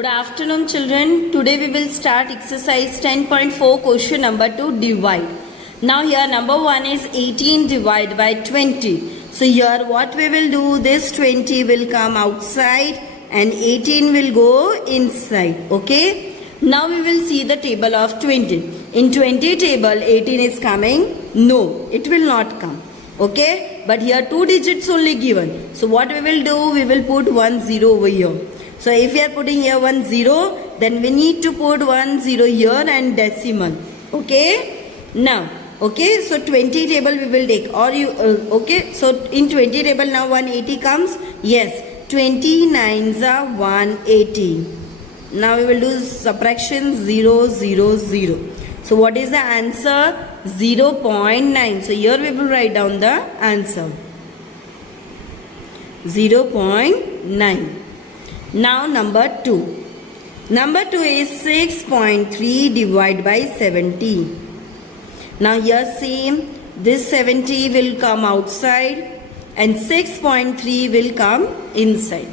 Good afternoon children. Today we will start exercise 10.4 question number 2 divide. Now here number 1 is 18 divided by 20. So here what we will do, this 20 will come outside and 18 will go inside. Okay. Now we will see the table of 20. In 20 table 18 is coming. No, it will not come. Okay. But here 2 digits only given. So what we will do, we will put 1 0 over here. So if we are putting here 1 0, then we need to put 1 0 here and decimal. Okay. Now, okay. So 20 table we will take. Or you, okay. So in 20 table now 180 comes. Yes. 29s are 180. Now we will do subtraction 0 0 0. So what is the answer? 0.9. So here we will write down the answer. 0.9. Now number 2. Number 2 is 6.3 divided by 70. Now here same, this 70 will come outside and 6.3 will come inside.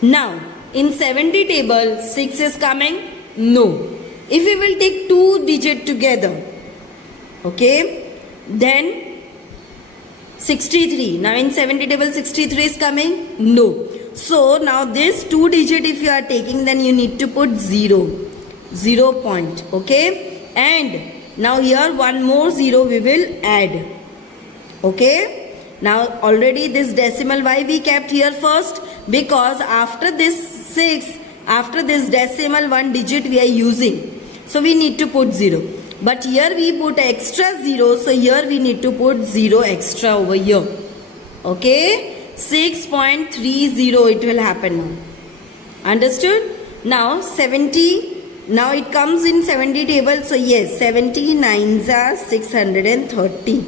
Now in 70 table 6 is coming? No. If we will take 2 digits together, okay, then 63. Now in 70 table 63 is coming? No. So now this 2 digit if you are taking, then you need to put 0. 0 point. Okay. And now here one more 0 we will add. Okay. Now already this decimal, why we kept here first? Because after this 6, after this decimal 1 digit we are using. So we need to put 0. But here we put extra 0. So here we need to put 0 extra over here. Okay. 6.30 it will happen now. Understood? Now 70. Now it comes in 70 table. So yes, 79s are 630.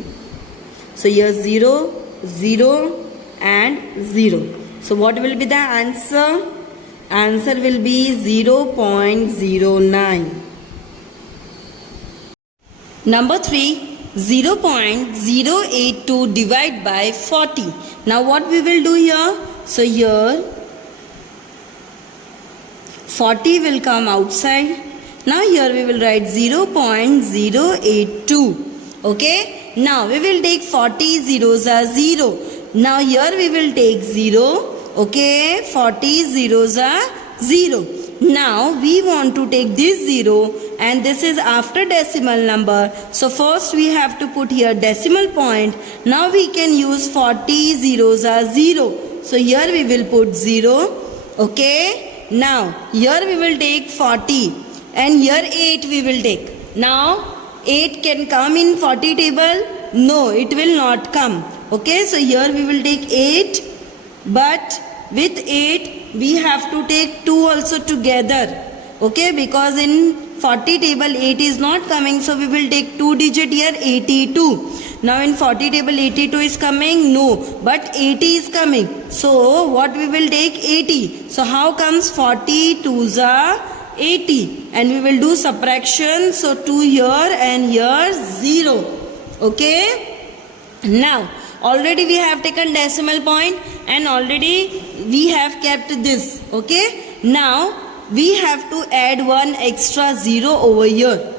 So here 0, 0 and 0. So what will be the answer? Answer will be 0.09. Number 3. 0.082 divided by 40. Now what we will do here? So here 40 will come outside. Now here we will write 0.082. Okay. Now we will take 40 zeros are 0. Now here we will take 0. Okay. 40 zeros are 0. Now we want to take this 0 and this is after decimal number. So first we have to put here decimal point. Now we can use 40 zeros are 0. So here we will put 0. Okay. Now here we will take 40 and here 8 we will take. Now 8 can come in 40 table? No, it will not come. Okay. So here we will take 8, but with 8 we have to take 2 also together. Okay, because in 40 table 8 is not coming, so we will take 2 digit here 82. Now in 40 table 82 is coming? No, but 80 is coming. So what we will take? 80. So how comes 40 2s are 80? And we will do subtraction. So 2 here and here 0. Okay. Now already we have taken decimal point and already we have kept this. Okay. Now we have to add one extra 0 over here.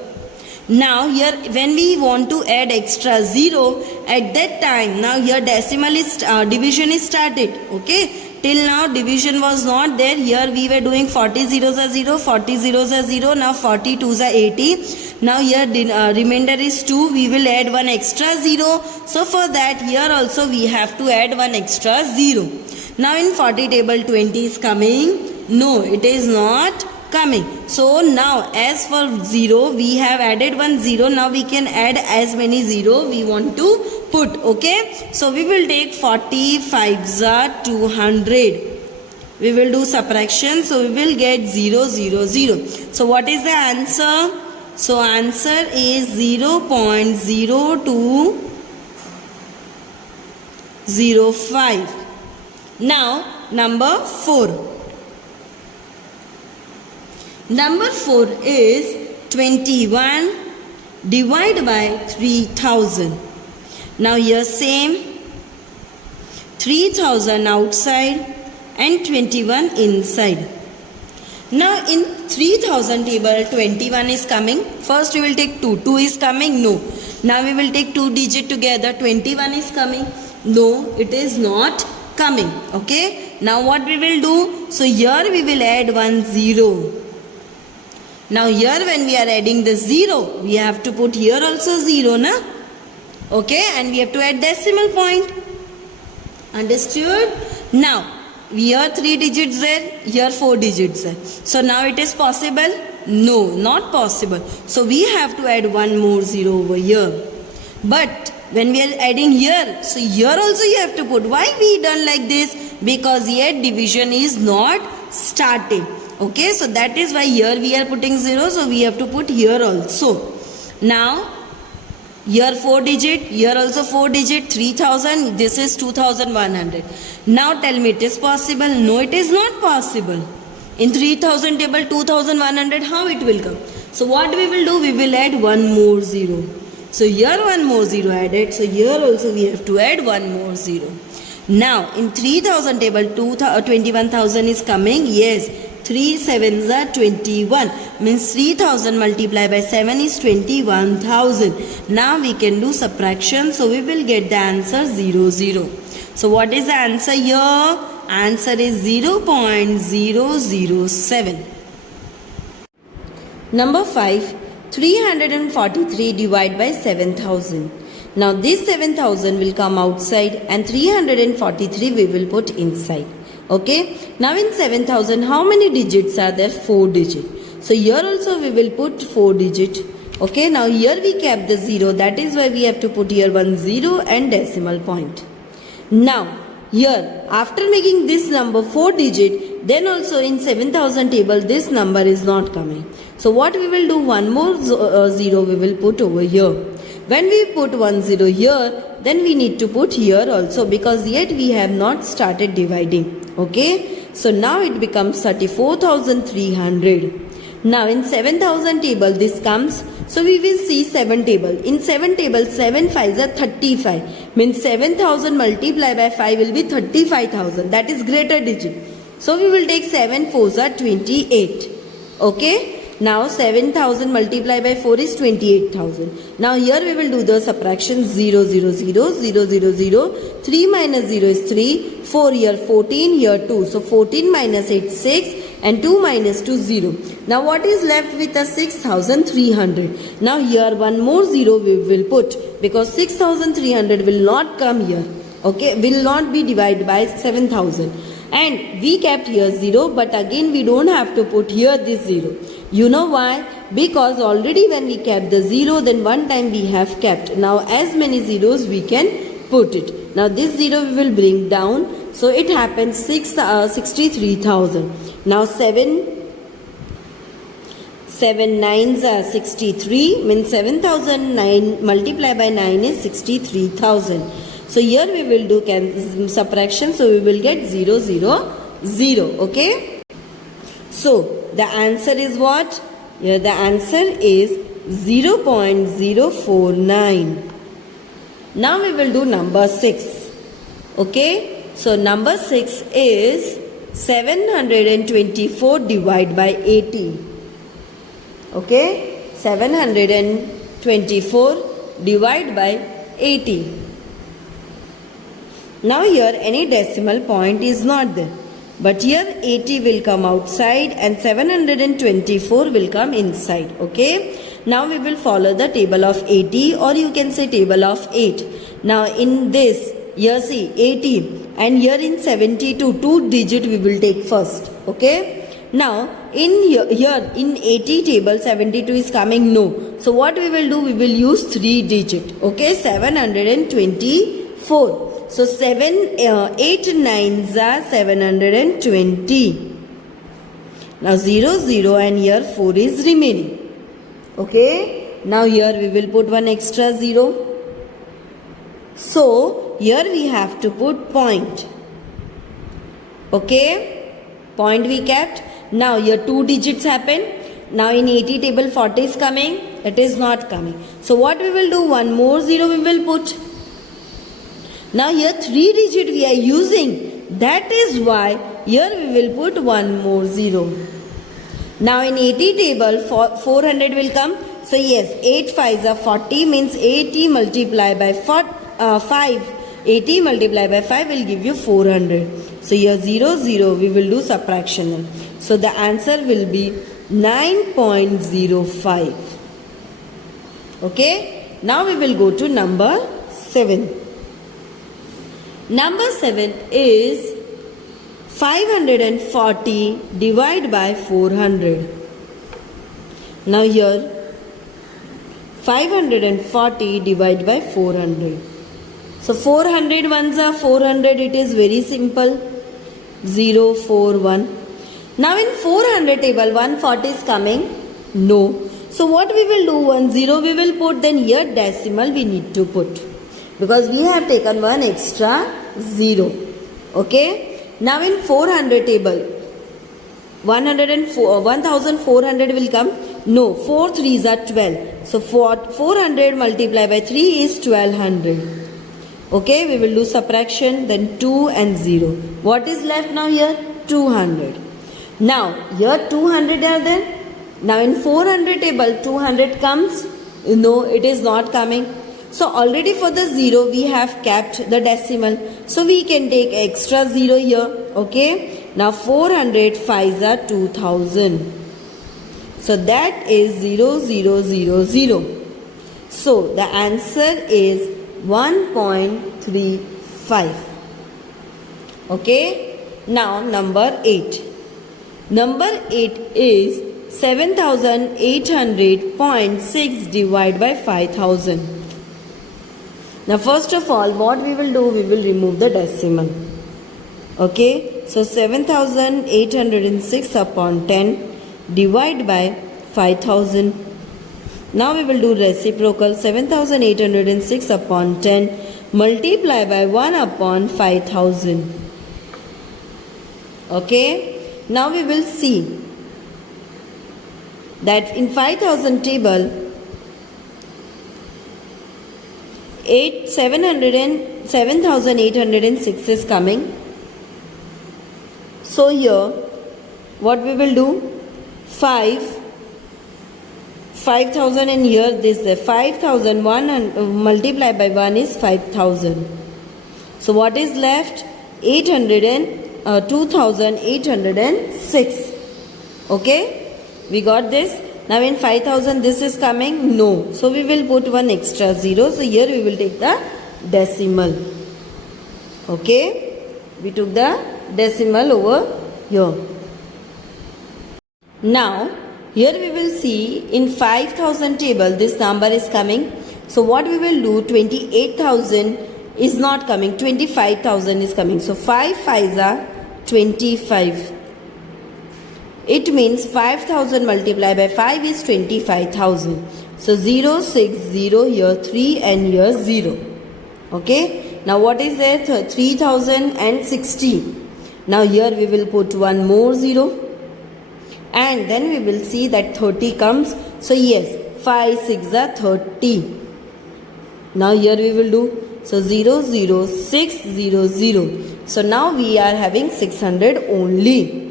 Now here when we want to add extra 0, at that time, now here decimal is division is started. Okay. Till now division was not there. Here we were doing 40 zeros are 0, 40 zeros are 0. Now 40 2s are 80. Now here remainder is 2. We will add one extra 0. So for that here also we have to add one extra 0. Now in 40 table 20 is coming. No, it is not coming. So now as for 0, we have added one 0. Now we can add as many 0 we want to put. Okay. So we will take 45s are 200. We will do subtraction. So we will get 0 0 0. So what is the answer? So answer is 0.0205. Now number 4. Number 4 is 21 divided by 3000. Now here same, 3000 outside and 21 inside. Now in 3000 table 21 is coming. First we will take 2. 2 is coming? No. Now we will take 2 digit together. 21 is coming? No, it is not coming. Okay. Now what we will do? So here we will add 1 0. Now here when we are adding the 0, we have to put here also 0, na? Okay, and we have to add decimal point. Understood? Now, here 3 digits there, here 4 digits there. So now it is possible? No, not possible. So we have to add 1 more 0 over here. But when we are adding here, so here also you have to put. Why we done like this? Because yet division is not started. Okay, so that is why here we are putting 0, so we have to put here also. Now, here 4 digit, here also 4 digit, 3000, this is 2100. Now tell me, it is possible? No, it is not possible. In 3000 table 2100, how it will come? So what we will do? We will add 1 more 0. So here 1 more 0 added, so here also we have to add 1 more 0. Now in 3000 table 21,000 is coming. Yes, 3 sevens are 21, means 3000 multiplied by 7 is 21,000. Now we can do subtraction, so we will get the answer 0 0. So what is the answer here? Answer is 0.007. Number 5, 343 divided by 7000. Now this 7000 will come outside and 343 we will put inside. Okay, now in 7000 how many digits are there? 4 digits. So here also we will put 4 digits. Okay, now here we kept the 0, that is why we have to put here 1 0 and decimal point. Now here after making this number 4 digit, then also in 7000 table this number is not coming. So what we will do? 1 more 0 we will put over here. When we put 1 0 here, then we need to put here also, because yet we have not started dividing. Okay, so now it becomes 34,300. Now in 7000 table this comes, so we will see 7 table. In 7 table 7 5s are 35, means 7000 multiplied by 5 will be 35,000, that is greater digit. So we will take 7 4s are 28. Okay, now 7000 multiplied by 4 is 28,000. Now here we will do the subtraction. 0 0 0 0 0 0. 3 minus 0 is 3. 4 here 14, here 2. So 14 minus 8 6 and 2 minus 2 0. Now what is left with us? 6,300. Now here 1 more 0 we will put, because 6,300 will not come here. Okay, will not be divided by 7,000. And we kept here 0, but again we don't have to put here this 0. You know why? Because already when we kept the 0, then one time we have kept. Now as many zeros we can put it. Now this 0 we will bring down. So it happens 63,000. Now 7 nines are 63, means 7,009 multiplied by 9 is 63,000. So here we will do subtraction, so we will get 0 0 0. Okay, so the answer is what? Here the answer is 0.049. Now we will do number 6. Okay, so number 6 is 724 divided by 80. Okay, 724 divided by 80. Now here any decimal point is not there, but here 80 will come outside and 724 will come inside. Okay, now we will follow the table of 80, or you can say table of 8. Now in this, here see 80, and here in 72 2 digit we will take first. Okay, now in here in 80 table 72 is coming, no. So what we will do? We will use 3 digit. Okay, 724. So 8 nines are 720. Now 0 0 and here 4 is remaining. Okay, now here we will put one extra 0. So here we have to put point. Okay, point we kept. Now here 2 digits happen. Now in 80 table 40 is coming, it is not coming. So what we will do? 1 more 0 we will put. Now here 3 digit we are using, that is why here we will put 1 more 0. Now in 80 table, 400 will come. So yes, 8 5s are 40 means 80 multiplied by 5. 80 multiplied by 5 will give you 400. So here 0, 0, we will do subtraction. So the answer will be 9.05. Okay. Now we will go to number 7. Number 7 is 540 divided by 400. Now here 540 divided by 400. So 400 ones are 400. It is very simple. 0, 4, 1. Now in 400 table 140 is coming. No. So what we will do, 1 0 we will put, then here decimal we need to put. Because we have taken one extra 0. Okay. Now in 400 table 1400 will come. No, 4 3s are 12. So 400 multiplied by 3 is 1200. Okay, we will do subtraction, then 2 and 0. What is left now here? 200. Now here 200 are there. Now in 400 table 200 comes. No, it is not coming. So already for the 0 we have kept the decimal. So we can take extra 0 here. Okay. Now 400 5s are 2000. So that is 0, 0, 0, 0. So the answer is 1.35. Okay. Now number 8. Number 8 is 7800.6 divided by 5000. Now first of all, what we will do, we will remove the decimal. Okay. So 7806 upon 10 divided by 5000. Now we will do reciprocal. 7806 upon 10 multiply by 1 upon 5000. Okay. Now we will see that in 5000 table 7806 is coming. So here what we will do, 5000 and here this 5001 and multiplied by 1 is 5000. So what is left? 2806. Okay, we got this. Now in 5000 this is coming. No, so we will put one extra 0. So here we will take the decimal. Okay, we took the decimal over here. Now here we will see in 5000 table this number is coming. So what we will do, 28,000 is not coming, 25,000 is coming. So 5 5s are 25. It means 5000 multiplied by 5 is 25,000. So 0, 6, 0, here 3 and here 0. Okay. Now what is there? 3060. Now here we will put one more 0. And then we will see that 30 comes. So yes, 5 6 are 30. Now here we will do. So 0, 0, 6, 0, 0. So now we are having 600 only.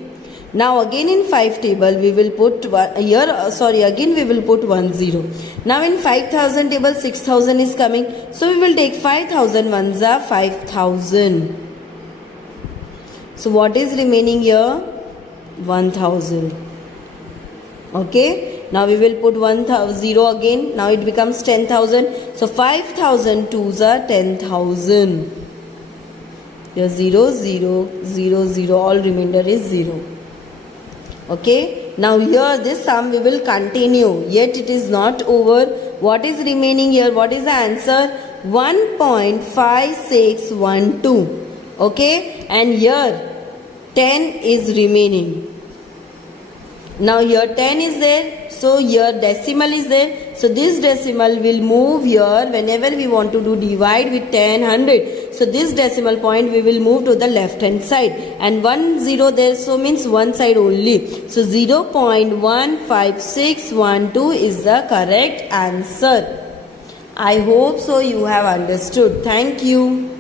Now again in 5 table we will put again we will put 1 0. Now in 5000 table 6000 is coming. So we will take 5000 ones are 5000. So what is remaining here? 1000. Okay. Now we will put 0 again. Now it becomes 10,000. So 5,000 twos are 10,000. Here 0, 0, 0, 0. All remainder is 0. Okay. Now here this sum we will continue. Yet it is not over. What is remaining here? What is the answer? 1.5612. Okay. And here 10 is remaining. Now here 10 is there. So here decimal is there. So this decimal will move here whenever we want to do divide with 10, 100. So this decimal point we will move to the left hand side. And 1 0 there, so means one side only. So 0.15612 is the correct answer. I hope so you have understood. Thank you.